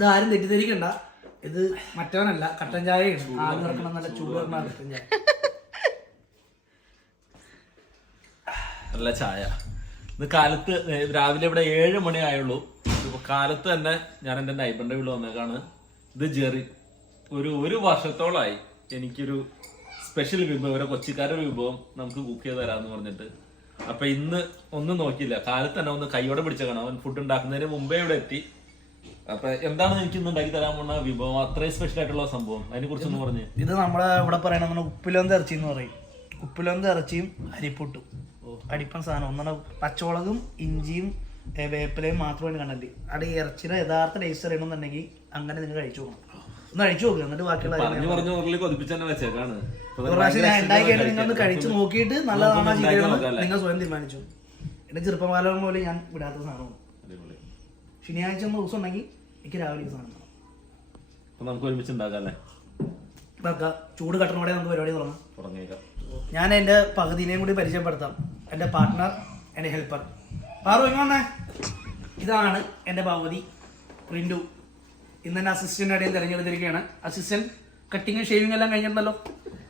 ഇത് ആരും തെറ്റിദ്ധരിക്കണ്ട, ഇത് മറ്റവനല്ല, കട്ടൻ ചായയാണ്. ആദ്യം ഇറക്കണം നല്ല ചൂട് പറഞ്ഞ കട്ടൻ ചായ. നല്ല ചായ. ഇന്ന് കാലത്ത് രാവിലെ ഇവിടെ 7 മണി ആയുള്ളൂ. കാലത്ത് തന്നെ ഞാൻ എൻ്റെ നൈബറിന്റെ വീട്ടിൽ വന്നേക്കാണ്. ഇത് ജെറി ഒരു വർഷത്തോളമായി എനിക്കൊരു സ്പെഷ്യൽ വിഭവം, ഒരു കൊച്ചിക്കാരൊരു വിഭവം നമുക്ക് കുക്ക് ചെയ്ത് തരാമെന്ന് പറഞ്ഞിട്ട്. അപ്പൊ ഇന്ന് ഒന്നും നോക്കിയില്ല, കാലത്ത് തന്നെ ഒന്ന് കൈയോടെ പിടിച്ചേക്കണം. അവൻ ഫുഡ് ഉണ്ടാക്കുന്നതിന് മുമ്പേ ഇവിടെ എത്തി. അപ്പൊ എന്താണ് എനിക്ക് ഇന്ന് ഉണ്ടാക്കി തരാൻ പോകുന്ന വിഭവം, അത്രയും സ്പെഷ്യൽ ആയിട്ടുള്ള സംഭവം, അതിനെ കുറിച്ചൊന്ന് പറഞ്ഞു. ഇത് നമ്മളെ ഇവിടെ പറയണ ഉപ്പിൽ ഇറച്ചി എന്ന് പറയും. ഉപ്പിൽ ഇറച്ചിയും അരിപ്പുട്ടും അടിപ്പൻ സാധനം. ഒന്നാണ് പച്ചമുളകും ഇഞ്ചിയും വേപ്പിലയും മാത്രമാണ് കണ്ടന്റ്. അവിടെ ഈ ഇറച്ചിയുടെ യഥാർത്ഥ ടേസ്റ്റ് അറിയണമെന്നുണ്ടെങ്കിൽ അങ്ങനെ നിങ്ങൾ കഴിച്ചു പോകണം. ഒന്ന് കഴിച്ചു നോക്കുക, എന്നിട്ട് ബാക്കിയുള്ള പ്രാവശ്യം ഞാൻ ഉണ്ടാക്കിയിട്ട് നിങ്ങൾ ഒന്ന് കഴിച്ചു നോക്കിയിട്ട് നല്ലതാണോ ചെയ്യണമെന്ന് നിങ്ങൾ സ്വയം തീരുമാനിച്ചു. എന്റെ ചെറുപ്പകാലം പോലെ ഞാൻ വിടാത്ത സാധനമാണ്. ശനിയാഴ്ച ദിവസം ഉണ്ടെങ്കിൽ എനിക്ക് രാവിലെ ഈ സാധനം നമുക്ക് ഒരുമിച്ച് ഉണ്ടാക്കാം. ചൂട് കട്ടണോടെ നമുക്ക് പരിപാടി തുടങ്ങാം. ഞാൻ എൻ്റെ പകുതിനെയും കൂടി പരിചയപ്പെടുത്താം. എൻ്റെ പാർട്ട്ണർ, എൻ്റെ ഹെൽപ്പർ പാറു ഇങ്ങനെ. ഇതാണ് എൻ്റെ പകുതി പ്രിൻറ്റു. ഇന്ന് എൻ്റെ അസിസ്റ്റൻ്റ് ഇടയിൽ തിരഞ്ഞെടുത്തിരിക്കുകയാണ്. അസിസ്റ്റന്റ് കട്ടിങ്ങും ഷേവിങ് എല്ലാം കഴിഞ്ഞിട്ടുണ്ടല്ലോ.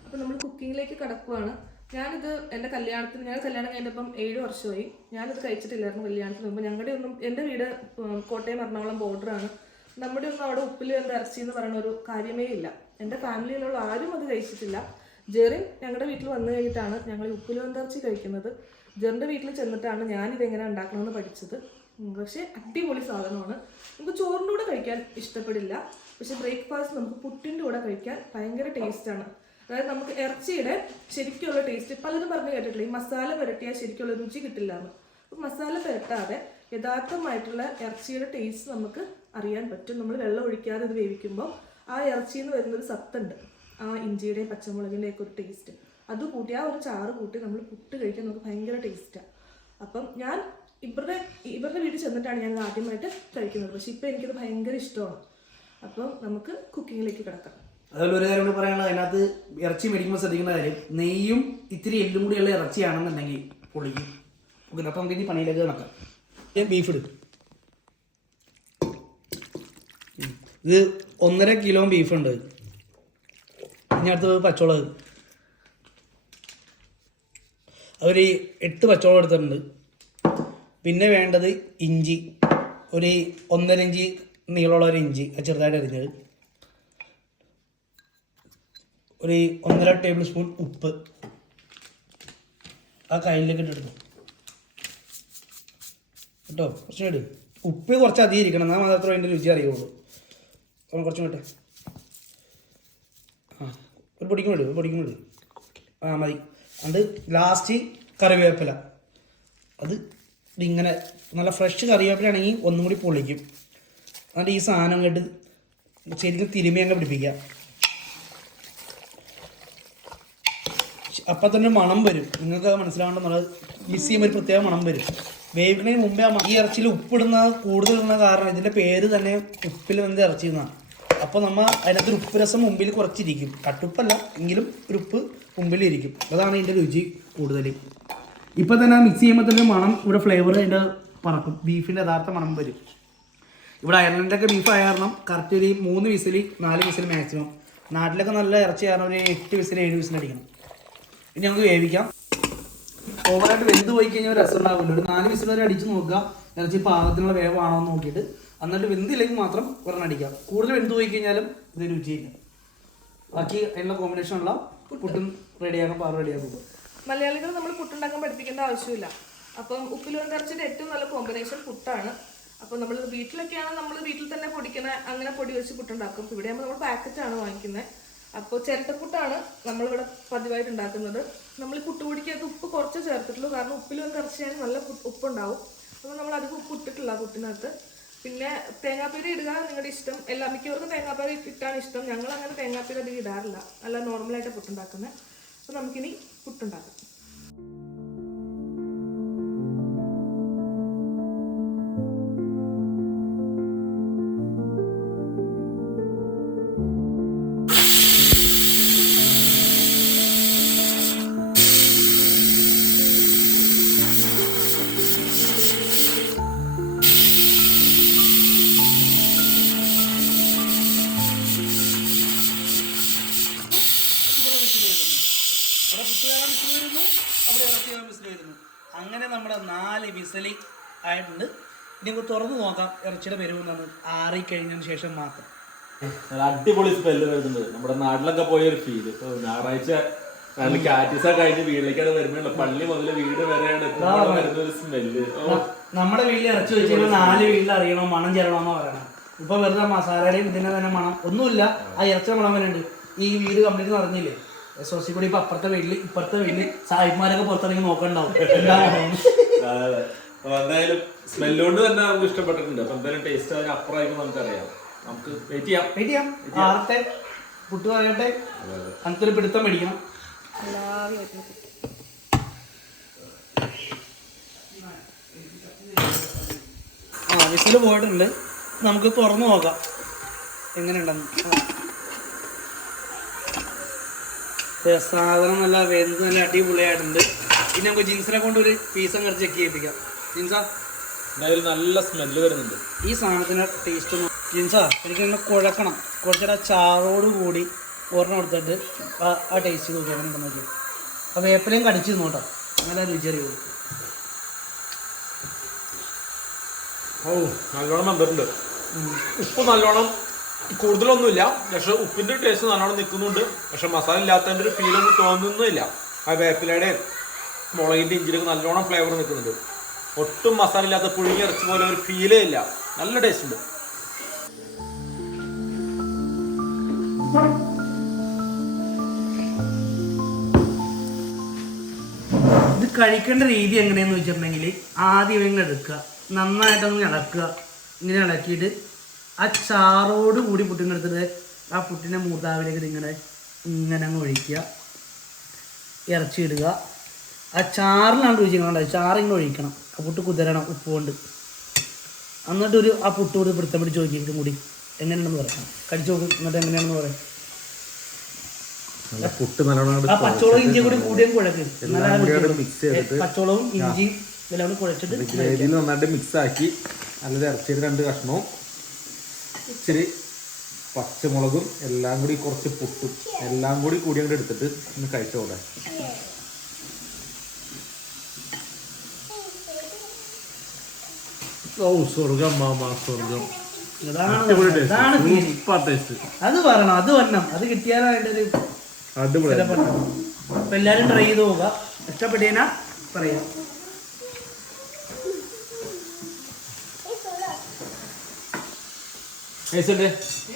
അപ്പോൾ നമ്മൾ കുക്കിങ്ങിലേക്ക് കടക്കുവാണ്. ഞാനിത് എൻ്റെ ഞാൻ കല്യാണം കഴിഞ്ഞപ്പം 7 വർഷമായി. ഞാനിത് കഴിച്ചിട്ടില്ലായിരുന്നു കല്യാണത്തിന് മുമ്പ്. എൻ്റെ വീട് കോട്ടയം എറണാകുളം ബോർഡറാണ്. നമ്മുടെ ഒന്നും അവിടെ ഉപ്പിൽ വെന്ത ഇറച്ചി എന്ന് പറയുന്ന ഒരു കാര്യമേ ഇല്ല. എൻ്റെ ഫാമിലിയിലുള്ള ആരും അത് കഴിച്ചിട്ടില്ല. ജെറിൻ ഞങ്ങളുടെ വീട്ടിൽ വന്നു കഴിഞ്ഞിട്ടാണ് ഞങ്ങൾ ഉപ്പിൽ വെന്ത ഇറച്ചി കഴിക്കുന്നത്. ജെറിൻ്റെ വീട്ടിൽ ചെന്നിട്ടാണ് ഞാനിതെങ്ങനെ ഉണ്ടാക്കണമെന്ന് പഠിച്ചത്. പക്ഷേ അടിപൊളി സാധനമാണ്. നമുക്ക് ചോറിൻ്റെ കൂടെ കഴിക്കാൻ ഇഷ്ടപ്പെടില്ല, പക്ഷെ ബ്രേക്ക്ഫാസ്റ്റ് നമുക്ക് പുട്ടിൻ്റെ കൂടെ കഴിക്കാൻ ഭയങ്കര ടേസ്റ്റാണ്. അതായത് നമുക്ക് ഇറച്ചിയുടെ ശരിക്കുള്ള ടേസ്റ്റ് പലരും പറഞ്ഞു കേട്ടിട്ടില്ല, ഈ മസാല പുരട്ടിയാൽ ശരിക്കുള്ള രുചി കിട്ടില്ല എന്ന്. അപ്പം മസാല പുരട്ടാതെ യഥാർത്ഥമായിട്ടുള്ള ഇറച്ചിയുടെ ടേസ്റ്റ് നമുക്ക് അറിയാൻ പറ്റും. നമ്മൾ വെള്ളം ഒഴിക്കാതെ ഇത് വേവിക്കുമ്പോൾ ആ ഇറച്ചിയിൽ നിന്ന് വരുന്നൊരു സത്തുണ്ട്, ആ ഇഞ്ചിയുടെയും പച്ചമുളകിൻ്റെയൊക്കെ ഒരു ടേസ്റ്റ്. അത് കൂട്ടി ആ ഒരു ചാറ് കൂട്ടി നമ്മൾ പുട്ട് കഴിക്കാൻ നമുക്ക് ഭയങ്കര ടേസ്റ്റാണ്. അപ്പം ഞാൻ ഇവരുടെ വീട്ടിൽ ചെന്നിട്ടാണ് ഞാൻ ആദ്യമായിട്ട് കഴിക്കുന്നത്. പക്ഷെ ഇപ്പം എനിക്കത് ഭയങ്കര ഇഷ്ടമാണ്. അപ്പം നമുക്ക് കുക്കിങ്ങിലേക്ക് കിടക്കാം. അതുപോലെ ഒരു കാര്യം കൂടി പറയാനുള്ളത്, അതിനകത്ത് ഇറച്ചി മേടിക്കുമ്പോൾ ശ്രദ്ധിക്കേണ്ട കാര്യം, നെയ്യും ഇത്തിരി എല്ലും കൂടിയുള്ള ഇറച്ചിയാണെന്നുണ്ടെങ്കിൽ പൊളിക്കും. ഓക്കെ, അപ്പം നമുക്ക് ഇനി പണിയിലേക്ക് നടക്കാം. ഞാൻ ബീഫ് എടുക്കും. ഇത് 1.5 കിലോ ബീഫുണ്ട്. ഇനി അടുത്ത് പച്ചമുളക്, ഒരു 8 പച്ചമുളക് എടുത്തിട്ടുണ്ട്. പിന്നെ വേണ്ടത് ഇഞ്ചി, ഒരു 1.5 ഇഞ്ച് നീളമുള്ള ഒരു ഇഞ്ചി ചെറുതായിട്ട് അരിഞ്ഞത്, ഒരു 1.5 ടേബിൾ സ്പൂൺ ഉപ്പ് ആ കയ്യിലേക്ക് ഇട്ടെടുക്കും കേട്ടോ. കുറച്ചും ഇടും, ഉപ്പ് കുറച്ച് അധികം ഇരിക്കണം, എന്നാൽ മാത്രമേ അതിൻ്റെ രുചി അറിയുള്ളൂ. അപ്പോൾ കുറച്ചും കിട്ടെ. ഒരു പൊടിക്കും ഇടും. മതി. അത് ലാസ്റ്റ് കറിവേപ്പില, അത് ഇങ്ങനെ നല്ല ഫ്രഷ് കറിവേപ്പിലാണെങ്കിൽ ഒന്നും കൂടി പൊളിക്കും. എന്നിട്ട് ഈ സാധനം കേട്ട് ശരിക്കും തിരുമ്മി അങ്ങ് പിടിപ്പിക്കുക. അപ്പം തന്നെ മണം വരും, നിങ്ങൾക്ക് മനസ്സിലാവേണ്ടെന്നുള്ളത്. മിക്സ് ചെയ്യുമ്പോൾ ഒരു പ്രത്യേക മണം വരും. വേവിക്കുന്നതിന് മുമ്പേ ഈ ഇറച്ചിയിൽ ഉപ്പിടുന്ന കൂടുതൽ ഇടുന്ന കാരണം ഇതിൻ്റെ പേര് തന്നെ ഉപ്പിൽ വെന്ത ഇറച്ചി എന്നാണ്. അപ്പോൾ നമ്മൾ അതിനകത്തൊരു ഉപ്പ് രസം മുമ്പിൽ കുറച്ചിരിക്കും, കട്ടുപ്പല്ല എങ്കിലും ഒരു ഉപ്പ് മുമ്പിലിരിക്കും. അതാണ് ഇതിൻ്റെ രുചി കൂടുതൽ. ഇപ്പം തന്നെ മിക്സ് ചെയ്യുമ്പോൾ തന്നെ മണം, ഇവിടെ ഫ്ലേവർ അതിൻ്റെ പറക്കും, ബീഫിൻ്റെ യഥാർത്ഥ മണം വരും. ഇവിടെ അയർലൻഡിലൊക്കെ ബീഫ് ആയ കാരണം കറക്റ്റ് ഒരു 3 വിസിൽ 4 വിസിൽ മാക്സിമം. നാട്ടിലൊക്കെ നല്ല ഇറച്ചി കാരണം ഒരു 8 വിസിൽ 7 വിസിൽ അടിക്കണം. ഇനി നമുക്ക് വേവിക്കാം. ഓവറായിട്ട് വെന്ത് പോയി കഴിഞ്ഞാൽ രസം ഉണ്ടാവില്ല. ഒരു 4 വിസിൽ വരെ അടിച്ച് നോക്കുക, ഇറച്ചി പാകത്തിനുള്ള വേവാണോ എന്ന് നോക്കിയിട്ട്. എന്നിട്ട് വെന്തില്ലെങ്കിൽ മാത്രം ഒരെണ്ണം അടിക്കാം. കൂടുതൽ വെന്ത് പോയി കഴിഞ്ഞാലും ഇത് രുചിയില്ല. ബാക്കി അതിനുള്ള കോമ്പിനേഷനുള്ള പുട്ടും റെഡിയാക്കാൻ പാറ റെഡിയാക്കുക. മലയാളികൾ നമ്മൾ പുട്ടുണ്ടാക്കാൻ പഠിപ്പിക്കേണ്ട ആവശ്യമില്ല. അപ്പം ഉപ്പിൽ വെന്ത ഇറച്ചിയുടെ ഏറ്റവും നല്ല കോമ്പിനേഷൻ പുട്ടാണ്. അപ്പോൾ നമ്മൾ വീട്ടിലൊക്കെയാണ് നമ്മൾ വീട്ടിൽ തന്നെ പൊടിക്കുന്ന അങ്ങനെ പൊടി വെച്ച് പുട്ടുണ്ടാക്കും. ഇവിടെ ആകുമ്പോൾ നമ്മൾ പാക്കറ്റാണ് വാങ്ങിക്കുന്നത്. അപ്പോൾ ചിരട്ടപ്പുട്ടാണ് നമ്മളിവിടെ പതിവായിട്ട് ഉണ്ടാക്കുന്നത്. നമ്മൾ പുട്ടുപൊടിക്കകത്ത് ഉപ്പ് കുറച്ച് ചേർത്തിട്ടുള്ളൂ, കാരണം ഉപ്പിൽ വെന്ത ഇറച്ചിയാണ് നല്ല ഉപ്പുണ്ടാവും. അപ്പോൾ നമ്മൾ അധികം ഉപ്പ് ഇട്ടിട്ടില്ല പുട്ടിനകത്ത്. പിന്നെ തേങ്ങാപ്പീര ഇടുക നിങ്ങളുടെ ഇഷ്ടം. മിക്കവർക്കും തേങ്ങാപ്പീര ഇട്ടാണ് ഇഷ്ടം. ഞങ്ങൾ അങ്ങനെ തേങ്ങാപ്പീര അധികം ഇടാറില്ല, നല്ല നോർമലായിട്ട് പുട്ടുണ്ടാക്കുന്നത്. അപ്പോൾ നമുക്കിനി പുട്ടുണ്ടാക്കാം. വിസിൽ വരുന്നു, അവിടെ ഇറച്ചി വിസിൽ വരുന്നു. അങ്ങനെ നമ്മുടെ 4 വിസിലി ആയിട്ടുണ്ട്. ഇനി നമുക്ക് തുറന്ന് നോക്കാം ഇറച്ചിയുടെ വരുമെന്നാണ് ആറിക്കഴിഞ്ഞതിന് ശേഷം മാത്രം. അടിപൊളി സ്മെല്ല് വരുന്നുണ്ട്. നമ്മുടെ നാട്ടിലൊക്കെ പോയൊരു ഫീല്. ഇപ്പൊ ഞായറാഴ്ച കാറ്റീസ കഴിഞ്ഞ് വീട്ടിലേക്കാണ് വരുമ്പോഴല്ലോ, പള്ളി മുതൽ വീട് വരെയാണ് വരുന്നൊരു സ്മെല്ല്. നമ്മുടെ വീട്ടിൽ ഇറച്ചി വെച്ച് കഴിഞ്ഞാൽ 4 വീട്ടിൽ അറിയണം, മണം ചേരണമെന്ന് പറയണം. ഇപ്പൊ വെറുതെ മസാലയുടെയും ഇതിന്റെ തന്നെ മണം ഒന്നുമില്ല, ആ ഇറച്ചിയുടെ മണം വരുന്നുണ്ട്. ഈ വീട് കംപ്ലീറ്റ് നിറഞ്ഞില്ലേ, SOC കൂടി. ഇപ്പൊ അപ്പുറത്തെ വീട്ടില് ഇപ്പുറത്തെ വീട്ടില് സായിമാരൊക്കെ പുറത്തിറങ്ങി നോക്കണ്ടാവും. എന്തായാലും സ്മെല്ലുകൊണ്ട് തന്നെ നമുക്ക് ഇഷ്ടപ്പെട്ടിട്ടുണ്ട്. അപ്പൊ എന്തായാലും ടേസ്റ്റ് അതിന് അപ്പുറമായിരിക്കും നമുക്കറിയാം. നമുക്ക് വെയിറ്റ് ചെയ്യാം. ആറത്തെ പുട്ട് പറയട്ടെ, നമുക്കൊരു പിടുത്തം മേടിക്കണം. വിസില് പോയിട്ടുണ്ട്, നമുക്ക് തുറന്നു നോക്കാം എങ്ങനെയുണ്ടെന്ന്. സാധനം നല്ല വെന്ത് നല്ല അടിപൊളിയായിട്ടുണ്ട്. ഇനി നമുക്ക് ജിൻസിനെ കൊണ്ട് ഒരു പീസ് അങ്ങ് ചെക്ക് ചെയ്യിപ്പിക്കാം. ജിൻസ, നല്ല സ്മെല്ല് വരുന്നുണ്ട് ഈ സാധനത്തിന് ടേസ്റ്റ്. ജിൻസാ, എനിക്കിങ്ങനെ കുഴക്കണം, കുഴച്ചിട്ട് ആ ചാറോട് കൂടി ഒരെണ്ണം എടുത്തിട്ട് ആ ടേസ്റ്റ് നോക്കി അങ്ങനെ ഉണ്ടെന്ന് നോക്കി. അപ്പോൾ വേപ്പിലയും കടിച്ച് നോട്ടോ, നല്ല രുചി അറിയുള്ളൂ. നല്ലോണം വന്നിട്ടുണ്ട്. ഉപ്പ് നല്ലോണം കൂടുതലൊന്നുമില്ല, പക്ഷെ ഉപ്പിന്റെ ടേസ്റ്റ് നല്ലോണം നിൽക്കുന്നുണ്ട്. പക്ഷെ മസാല ഇല്ലാത്തതിന്റെ ഒരു ഫീലൊന്നും തോന്നുന്നില്ല. ആ വേപ്പിലയുടെ മുളകിന്റെ ഇഞ്ചിലൊക്കെ നല്ലോണം ഫ്ലേവർ നിൽക്കുന്നുണ്ട്. ഒട്ടും മസാല ഇല്ലാത്ത പുഴുങ്ങി ഇറച്ചി പോലെ ഒരു ഫീലേ ഇല്ല. നല്ല ടേസ്റ്റ് ഉണ്ട്. ഇത് കഴിക്കേണ്ട രീതി എങ്ങനെയാന്ന് വെച്ചിട്ടുണ്ടെങ്കിൽ ആദ്യം ഇങ്ങനെ എടുക്കുക, നന്നായിട്ടൊന്ന് ഇളക്കുക. ഇങ്ങനെ ഇളക്കിയിട്ട് ആ ചാറോട് കൂടി പുട്ടിനെ എടുത്തിട്ട് ആ പുട്ടിൻ്റെ മൂർത്താവിലേക്ക് ഇങ്ങനെ അങ്ങ് ഒഴിക്കുക, ഇറച്ചി ഇടുക. ആ ചാറിലാണ് രുചി കാണേണ്ടത്. ചാറിങ്ങനെ ഒഴിക്കണം, ആ പുട്ട് കുതിരണം ഉപ്പ് കൊണ്ട്. എന്നിട്ടൊരു ആ പുട്ട് കൂടി വൃത്തം പിടിച്ച് നോക്കിയിട്ട് കൂടി എങ്ങനെയാണെന്ന് പറയാം. കടിച്ചു നോക്കും, എന്നിട്ട് എങ്ങനെയാണെന്ന് പറയാം. ആ പച്ചവളവും ഇഞ്ചിയും കൂടി കൂടിയും കുഴക്കും. പച്ചവളവും ഇഞ്ചിയും ഇതെല്ലാം കുഴച്ചിട്ട് ഗ്രേവിയിൽ നന്നായിട്ട് മിക്സ് ആക്കി നല്ലൊരു ഇറച്ചിയുടെ 2 കഷ്ണവും ഇച്ചിരി പച്ചമുളകും എല്ലാം കൂടി കുറച്ച് പുട്ടും എല്ലാം കൂടി അങ്ങോട്ട് എടുത്തിട്ട് ഒന്ന് കഴിച്ചോടെ. സ്വർഗം മാമാ, സ്വർഗം. അത് പറയണം, അത് വരണം, അത് കിട്ടിയാലായിട്ടൊരു അടിപൊളി. അപ്പൊ എല്ലാരും ട്രൈ ചെയ്ത് പോവുക. ഇഷ്ടപ്പെട്ടീനാ പറയാം.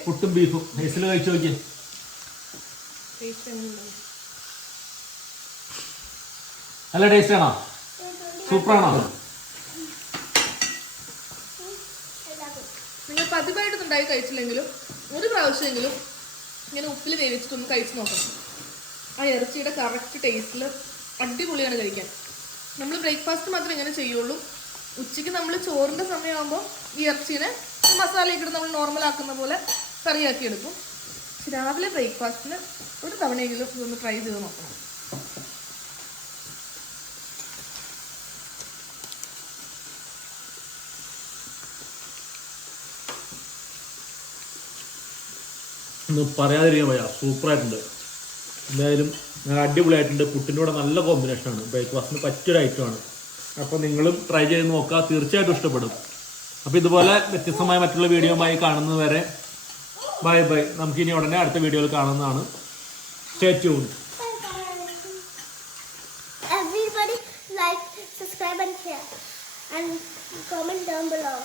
പുട്ടും ബീഫും ഹേസിൽ കഴിച്ചു നോക്കിയേ. നല്ല ടേസ്റ്റ് ആണോ? സൂപ്പറാണോ? നിങ്ങൾ പതിവായിട്ടൊന്നും ഉണ്ടായി കഴിച്ചില്ലെങ്കിലും ഒരു പ്രാവശ്യമെങ്കിലും ഇങ്ങനെ ഉപ്പിൽ വേവിച്ചിട്ടൊന്ന് കഴിച്ച് നോക്കണം. ആ ഇറച്ചിയുടെ കറക്റ്റ് ടേസ്റ്റിൽ അടിപൊളിയാണ് കഴിക്കാൻ. നമ്മൾ ബ്രേക്ക്ഫാസ്റ്റ് മാത്രമേ ഇങ്ങനെ ചെയ്യുള്ളൂ. ഉച്ചയ്ക്ക് നമ്മൾ ചോറിൻ്റെ സമയമാകുമ്പോൾ ഈ ഇറച്ചീനെ മസാലയൊക്കെ ഇട്ട് നമ്മൾ നോർമൽ ആക്കുന്ന പോലെ കറിയാക്കി എടുക്കും. രാവിലെ ബ്രേക്ക്ഫാസ്റ്റിന് ഒരു തവണയെങ്കിലും ഇതൊന്ന് ട്രൈ ചെയ്ത് നോക്കണം. ഒന്നും പറയാതിരിക്കാൻ വയ്യ, സൂപ്പറായിട്ടുണ്ട്. എന്തായാലും അടിപൊളിയായിട്ടുണ്ട്. പുട്ടിൻ്റെ കൂടെ നല്ല കോമ്പിനേഷനാണ്, ബ്രേക്ക്ഫാസ്റ്റിന് പറ്റിയൊരു ഐറ്റമാണ്. അപ്പോൾ നിങ്ങളും ട്രൈ ചെയ്ത് നോക്കുക, തീർച്ചയായിട്ടും ഇഷ്ടപ്പെടും. അപ്പോൾ ഇതുപോലെ വ്യത്യസ്തമായ മറ്റുള്ള വീഡിയോയുമായി കാണുന്നതുവരെ ബൈ ബൈ. നമുക്കിനി ഉടനെ അടുത്ത വീഡിയോയിൽ കാണുന്നതാണ്. Stay tuned. Everybody like, subscribe and share and comment down below.